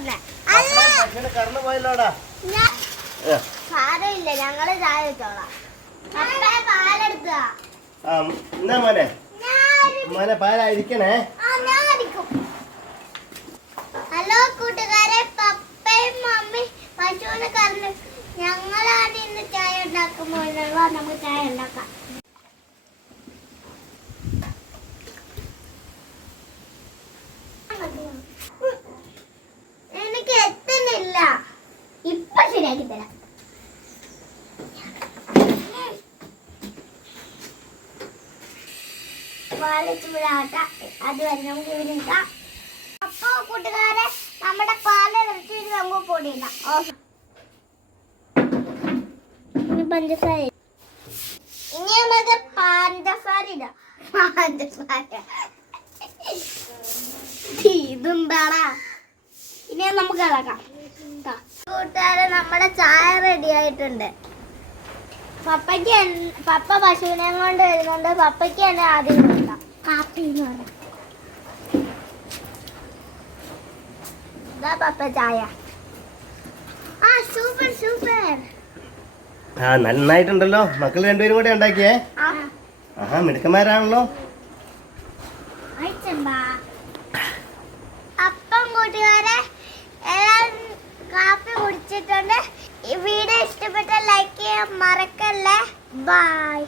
പറഞ്ഞേ. സാരമില്ല, ഞങ്ങള് ചായ വെച്ചോളാം. പാലെടുക്കുക. ഹലോ കൂട്ടുകാരെ, പപ്പയും മമ്മി പശുവിനെ കറന്ന് ഞങ്ങളാണ് ഇന്ന് ചായ ഉണ്ടാക്കുമ്പോൾ നമുക്ക് ചായ ഉണ്ടാക്കാം. എനിക്ക് എത്തുന്നില്ല, ഇപ്പൊ ശരിയാക്കി തരാം. അത് വരെ നമുക്ക് ഇവിടെ അപ്പൊ കൂട്ടുകാരെ, നമ്മുടെ പാല് ഇറച്ചിട്ട് നമുക്ക് പൊടിയിടാം. പഞ്ചസാര ഇനി നമുക്ക് പഞ്ചസാര ഇടാം. ഇതെന്താടാ? ഇനി നമുക്ക് ഇളക്കാം. കൂട്ടുകാരെ, നമ്മുടെ ചായ റെഡി ആയിട്ടുണ്ട്. പപ്പ പശുവിനെ കൊണ്ട് വരുന്നുണ്ട്. പപ്പയ്ക്ക് തന്നെ ആദ്യം കൊടുക്കാം കാപ്പി എന്ന് പറയാം. പപ്പ ചായ. Super super. നന്നായിട്ടുണ്ടല്ലോ. മക്കൾ രണ്ടുപേരും കൂടെ ഉണ്ടാക്കിയേ. മിടുക്കന്മാരാണല്ലോ. അപ്പം കൂട്ടുകാരെ, എല്ലാവരും കാപ്പി കുടിച്ചിട്ടുണ്ട്. ഈ വീഡിയോ ഇഷ്ടപ്പെട്ട ലൈക്ക് ചെയ്യാൻ മറക്കല്ലേ. ബൈ.